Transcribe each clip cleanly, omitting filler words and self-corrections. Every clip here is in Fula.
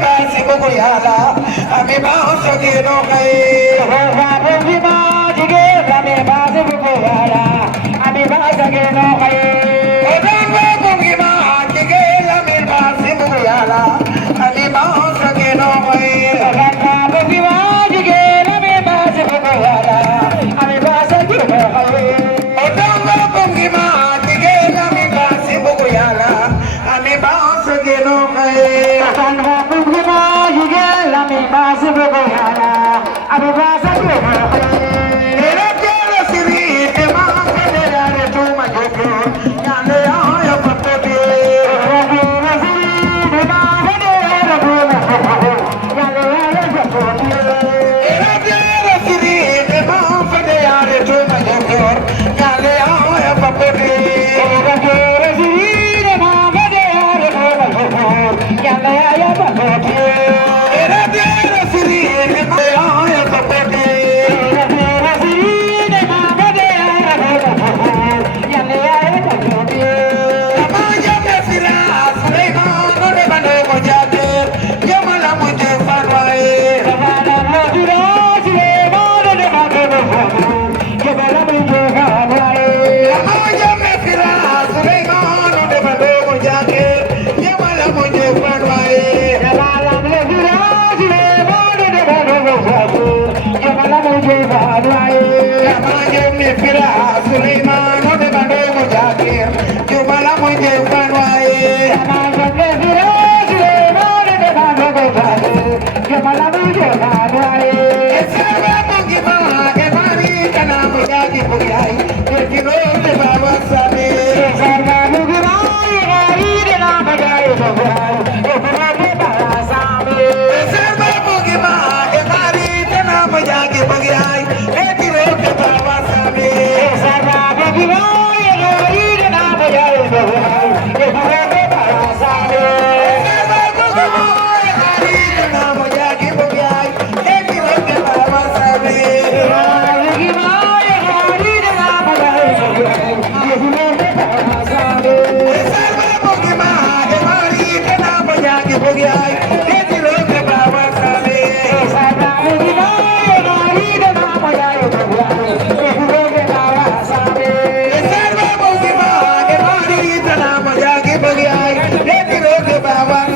basi buguyala ami bauso kino kai roha bugima jige ami basi buguyala ami bauso kino kai roha bugima jige ami basi buguyala ami bauso kino kai roha bugima jige ami basi buguyala ami bauso kino kai roha bugima jige ami basi buguyala ami bauso kino kai Lami basi buguyala, ami basi buguyala. Tere tere siri te maangre dare tu majuku, yale ayo patoti. Tere tere siri te maangre dare tu majuku, yale ayo patoti. Tere tere siri te maangre dare tu majuku, yale ayo patoti. Tere tere siri te maangre dare tu majuku, yale ayo patoti. Baba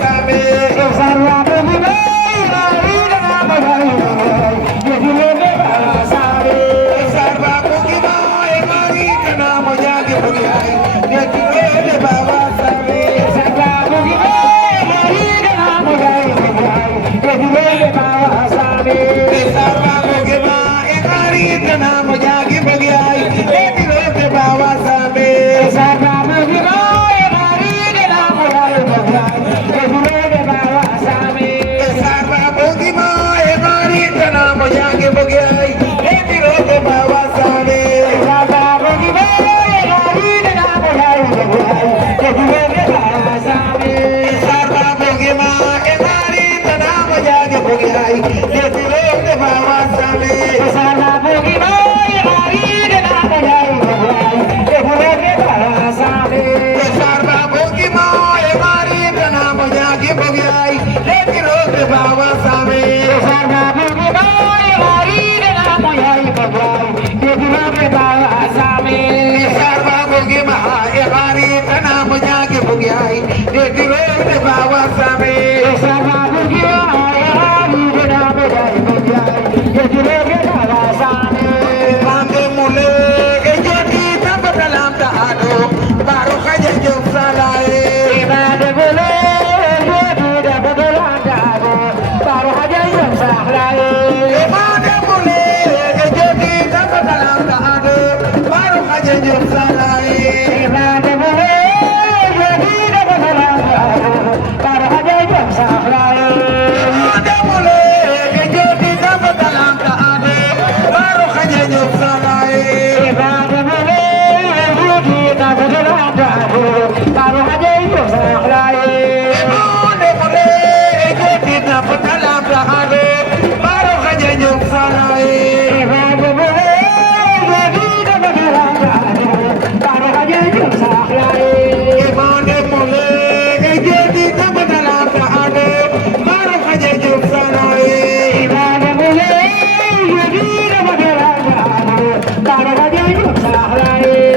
गुलाबचा हराळे